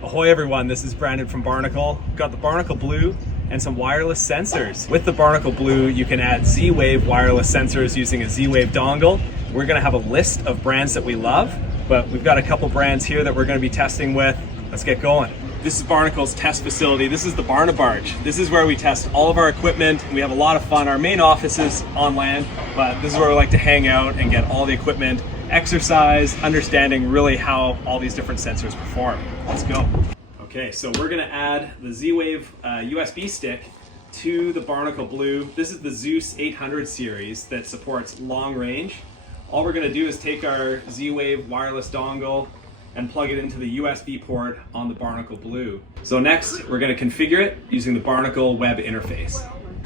Ahoy everyone, this is Brandon from BRNKL. We've got the BRNKL Blue and some wireless sensors. With the BRNKL Blue, you can add Z-Wave wireless sensors using a Z-Wave dongle. We're gonna have a list of brands that we love, but we've got a couple brands here that we're gonna be testing with. Let's get going. This is BRNKL's test facility. This is the Barge. This is where we test all of our equipment. We have a lot of fun. Our main office is on land, but this is where we like to hang out and get all the equipment, exercise, understanding really how all these different sensors perform. Let's go. Okay, so we're gonna add the Z-Wave USB stick to the BRNKL Blue. This is the Zooz 800 series that supports long range. All we're gonna do is take our Z-Wave wireless dongle and plug it into the USB port on the BRNKL Blue. So next, we're gonna configure it using the BRNKL web interface.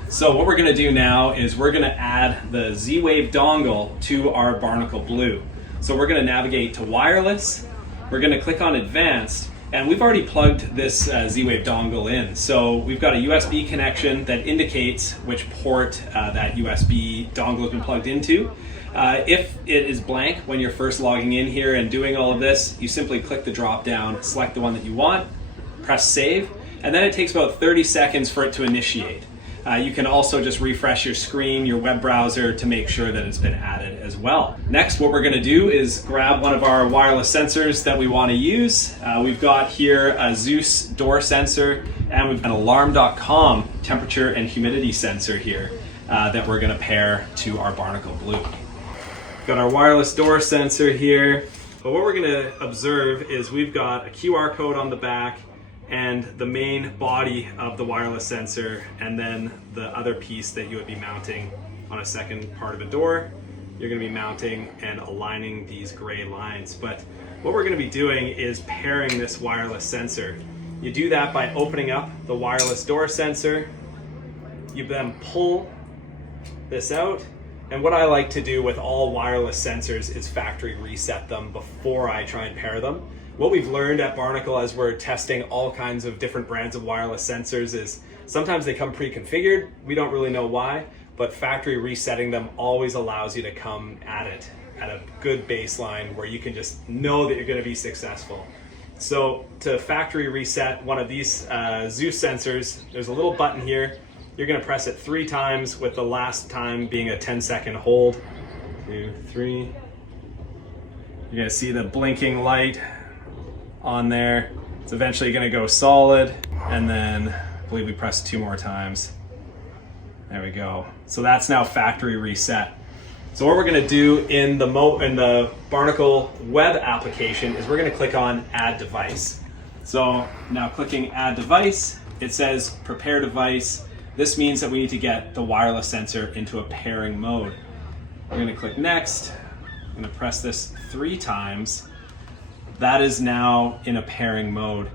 So what we're gonna do now is we're gonna add the Z-Wave dongle to our BRNKL Blue. So we're gonna navigate to wireless, we're gonna click on advanced, and we've already plugged this Z-Wave dongle in. So we've got a USB connection that indicates which port that USB dongle has been plugged into. If it is blank when you're first logging in here and doing all of this, you simply click the drop down, select the one that you want, press save, and then it takes about 30 seconds for it to initiate. You can also just refresh your screen, your web browser, to make sure that it's been added as well. Next, what we're gonna do is grab one of our wireless sensors that we wanna use. We've got here a Zooz door sensor, and we've got an alarm.com temperature and humidity sensor here that we're gonna pair to our BRNKL Blue. Got our wireless door sensor here. But what we're gonna observe is we've got a QR code on the back and the main body of the wireless sensor, and then the other piece that you would be mounting on a second part of a door. You're gonna be mounting and aligning these gray lines. But what we're gonna be doing is pairing this wireless sensor. You do that by opening up the wireless door sensor. You then pull this out. And what I like to do with all wireless sensors is factory reset them before I try and pair them. What we've learned at BRNKL as we're testing all kinds of different brands of wireless sensors is sometimes they come pre-configured. We don't really know why, but factory resetting them always allows you to come at it at a good baseline where you can just know that you're going to be successful. So to factory reset one of these Zooz sensors, there's a little button here. You're going to press it 3 times, with the last time being a 10-second hold. 2, 3. You're going to see the blinking light on there. It's eventually going to go solid, and then I believe we press 2 more times. There we go. So that's now factory reset. So what we're going to do in the BRNKL web application is we're going to click on Add Device. So now clicking Add Device, it says Prepare Device. This means that we need to get the wireless sensor into a pairing mode. We're going to click Next. I'm going to press this 3 times. That is now in a pairing mode.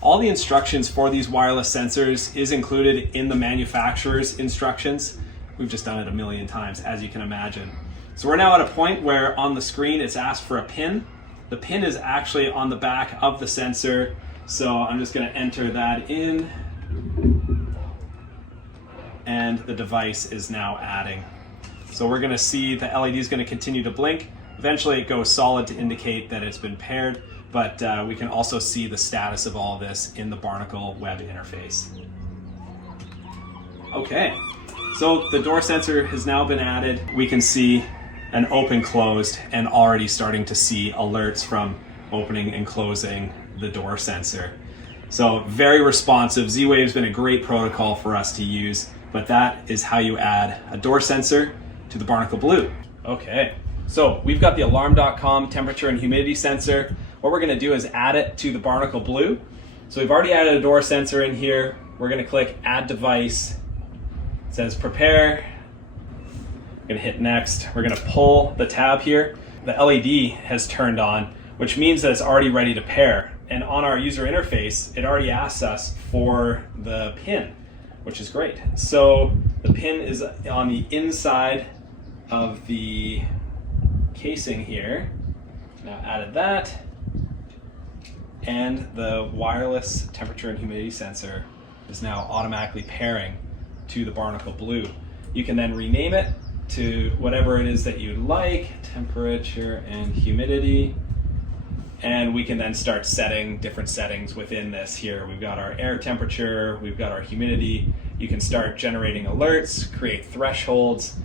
All the instructions for these wireless sensors is included in the manufacturer's instructions. We've just done it a million times, as you can imagine. So we're now at a point where on the screen it's asked for a pin. The pin is actually on the back of the sensor. So I'm just going to enter that in. And the device is now adding. So we're going to see the LED is going to continue to blink. Eventually it goes solid to indicate that it's been paired, but we can also see the status of all this in the BRNKL web interface. Okay, so the door sensor has now been added. We can see an open closed and already starting to see alerts from opening and closing the door sensor. So very responsive. Z-Wave's been a great protocol for us to use. But that is how you add a door sensor to the BRNKL Blue. Okay, so we've got the alarm.com temperature and humidity sensor. What we're gonna do is add it to the BRNKL Blue. So we've already added a door sensor in here. We're gonna click Add Device. It says Prepare. We're gonna hit Next. We're gonna pull the tab here. The LED has turned on, which means that it's already ready to pair. And on our user interface, it already asks us for the pin, which is great. So the pin is on the inside of the casing here. Now added that, and the wireless temperature and humidity sensor is now automatically pairing to the BRNKL Blue. You can then rename it to whatever it is that you'd like, temperature and humidity, and we can then start setting different settings within this here. We've got our air temperature, we've got our humidity. You can start generating alerts, create thresholds.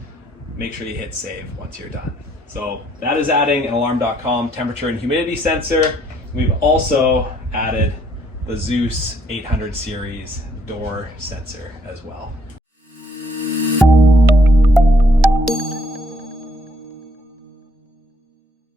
Make sure you hit save once you're done. So that is adding an Alarm.com temperature and humidity sensor. We've also added the Zooz 800 series door sensor as well.